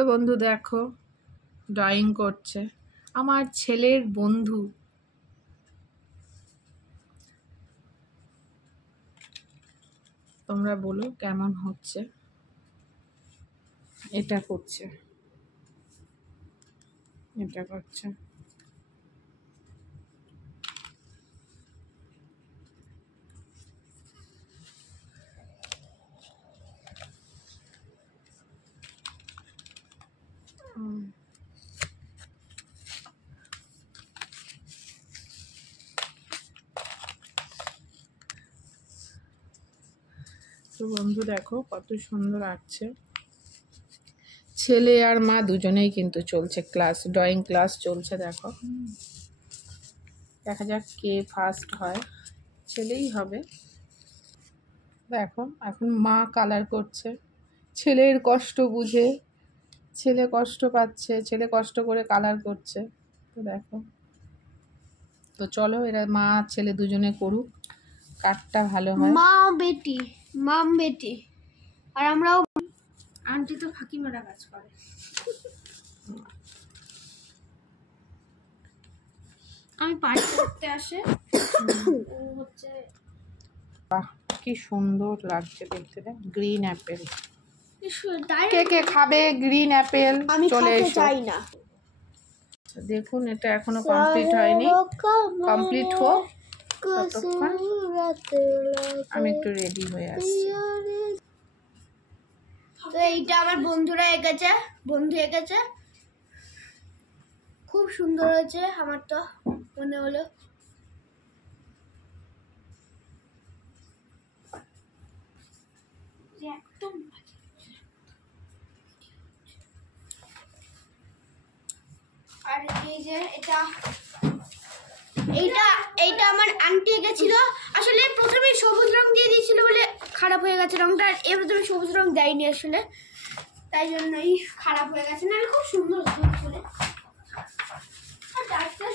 তো বন্ধু দেখো ড্রয়িং করছে আমার ছেলের বন্ধু। তোমরা বলো কেমন হচ্ছে। এটা করছে, এটা করছে। তো বন্ধু দেখো কত সুন্দর আঁকছে। ছেলে আর মা দুজনেই কিন্তু চলছে ক্লাস, ড্রয়িং ক্লাস চলছে। দেখো দেখা যাক কে ফার্স্ট হয়, ছেলেই হবে। দেখো এখন মা কালার করছে, ছেলের কষ্ট বুঝে। ছেলে কষ্ট পাচ্ছে, ছেলে কষ্ট করে কালার করছে। তো দেখো, তো চলো এরা মা ছেলে দুজনে করুক, কাঠটা ভালো হয়। মা বেটি, মাম বেটি। আর আমরাও, আন্টি তো ফাঁকি মারা কাজ করে। আমি পার্টি করতে আসে, ও হচ্ছে। বাহ কি সুন্দর লাগছে দেখতে। গ্রিন অ্যাপেল, কে কে কে খাবে গ্রিন অ্যাপেল? আমি চলে খেতে এসো। চাই না। দেখুন এটা এখনো কমপ্লিট হয়নি, কমপ্লিট হোক ততক্ষণ আমি একটু রেডি হয়ে আসছি। তো এইটা আমার বন্ধুরা এঁকেছে, বন্ধু এঁকেছে, খুব সুন্দর হয়েছে। আমার তো মনে হলো একদম। আর এই যে এটা এইটা এইটা আমার আন্টি এঁকেছিল। আসলে প্রথমে সবুজ রং দিয়ে দিয়েছিল বলে খারাপ হয়ে গেছে রংটা। আর এ প্রথমে সবুজ রং দেয়নি আসলে, তাই জন্যই খারাপ হয়ে গেছে। না খুব সুন্দর হয়েছিল। আর ডার্কটা